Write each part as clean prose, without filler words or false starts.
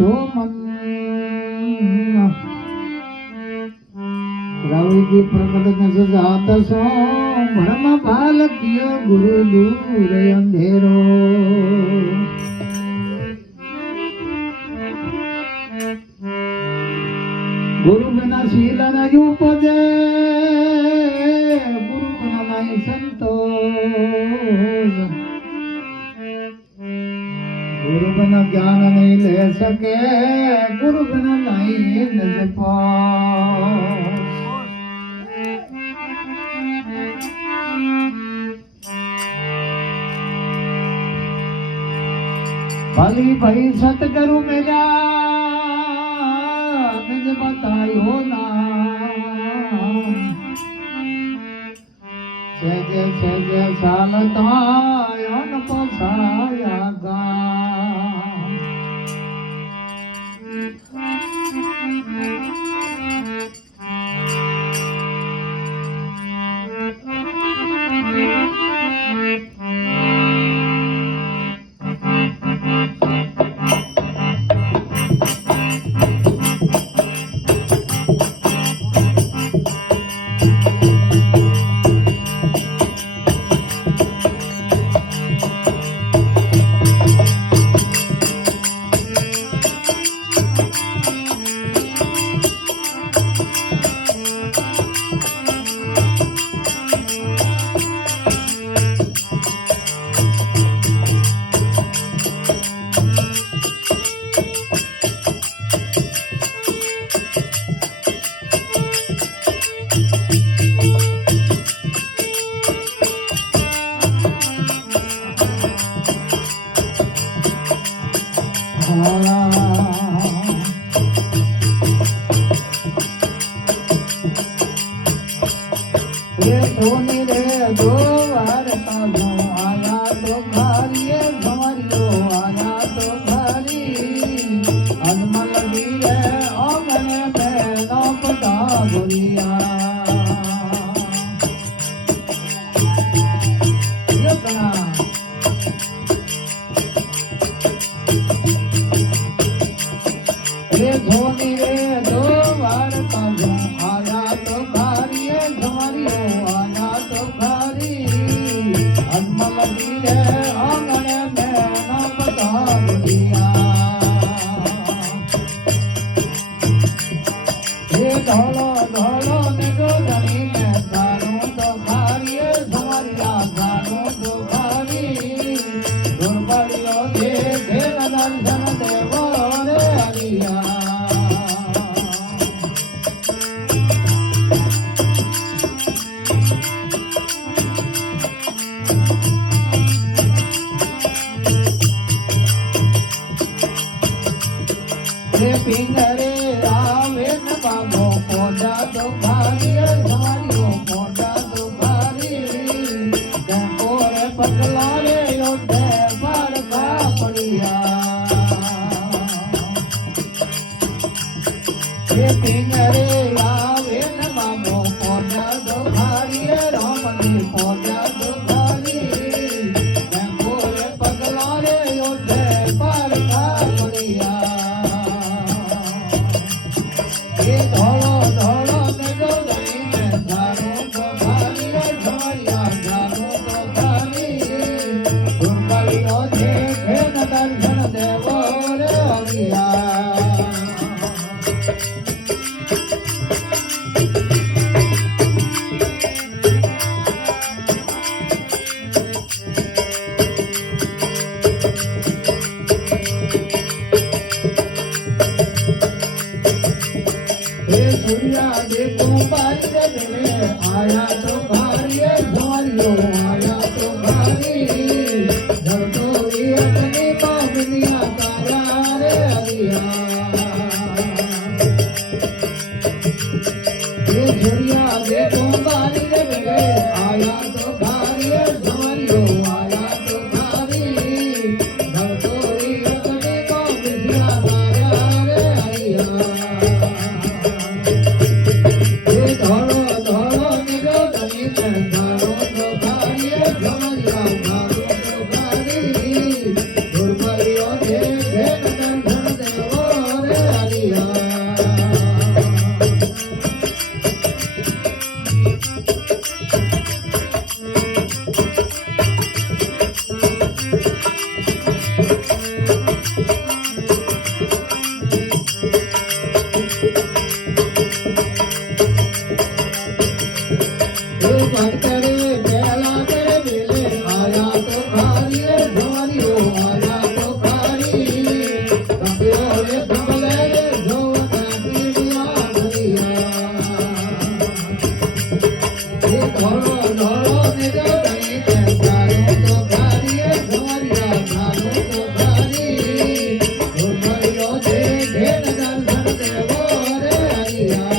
માધો મન रावी की प्रकट न सजात सो भ्रम बालकिय गुरु दूर अंधेरो गुरु बिना शील न उपजे गुरु बिना नहीं संतोष गुरु बिना ज्ञान नहीं ले सके गुरु बिना नहीं निज पास भली भई सतगुरु मिला निज बतायो ना सहज सालतायन पोसाया गा दो वार ताजो आया तो भारी भवरियो आया तो भारी अनमल भी है ओगने में ना पता बुरिया ये बना रे धोनी रे दो वार ताजो आया तो भारी भवरियो धोलो धोलो निगो धनी में धारो तो भारी धमरिया धारो तो भारी दुर्बलियो दे भेद दर्शन देवो रे हरिया पिंगरे आवे न बाबो पोजा तो भारी धमारियो पोजा तो भारी और पगला रे योटे बार का पड़िया ये पिंगरे आवे न बाबो पोजा तो भारी रामनी पोजा तो भारी और पगला रे योटे बार का पड़िया धोलो धोलो निगो धनी में धारो तो भारी धमरिया धारो तो भारी दुर्बलियो दे भेद दर्शन देवो रे हरिया सूर्या देखो बारी मिले आया तो भारी धमरियो आया तो भारी धरतोरी अपनी पावनिया तारा रे हरिया ये सूर्या देखो बारी मिले आया तो भारी धमरियो आया तो भारी धरतोरी अपनी पावनिया तारा रे हरिया धोलो धोलो निगो धनी में धारो तो भारी धमरिया धारो तो भारी दुर्बलियो दे भेद दर्शन देवो રે ધમલે રે જોવના પીડિયા ભરિયા એ ધોળો ધોળો ને દોડણી ને તારો તો ભારીએ ધમરિયા તારો તો ભારી ધોળિયો દે ઢેર દર્શન દેવો રે હરિયા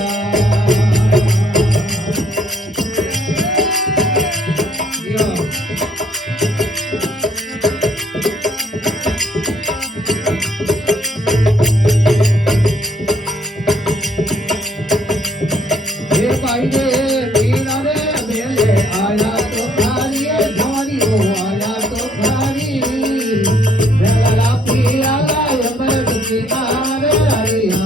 भाई रे मीरा रे मेले आया तो भारी धोरी हो आया तो भारी मेला पिया लाय मर्द की मारे हरिया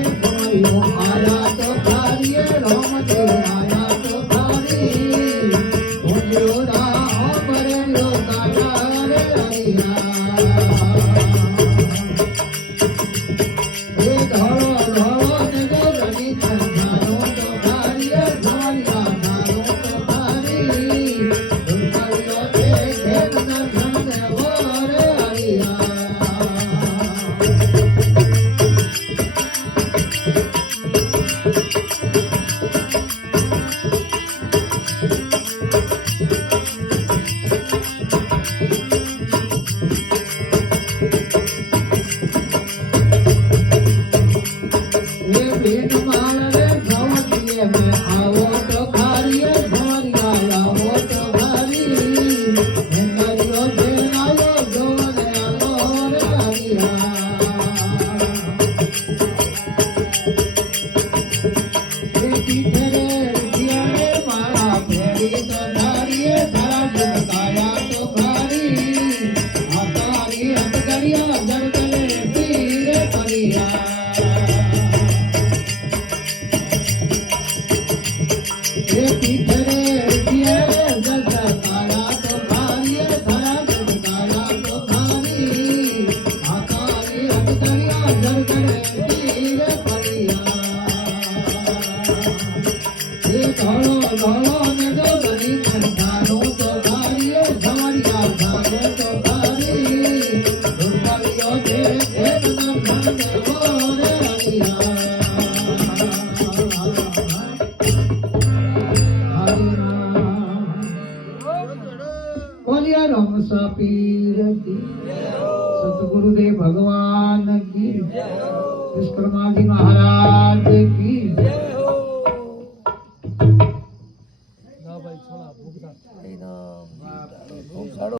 आया तो भारी राम जी आया तो भारी बोलियो राम रे लो काया रे हरिया हे धोलो धोलो ने गोरनी धनो तो भारी धोरिया धनो तो भारी बोलियो दे धन देवो रे हरिया भेद माल रे भवतिये में आवो तो भारी धोरिया आवो तो भारी हेंगरियो देनायो दोने आवो रे हरिया पीठे रे रिया रे मारा फेरी तो धारिये धरा झुकाया तो भारी हतारी हटकरिया जरगले पीरे परिया पीठरे दिए जलता काया तो भारी धरा झुकाया तो भारी हतारी हटकरिया जरगले पीरे परिया ये धोलो धोलो ने दो गनी धानो तो भारी धमरिया धानो तो भारी धुरबलियो दे धन धन देवो रे हरिया बोलिया राम सा पीर की सतगुरुदेव भगवान की विश्वकर्मा जी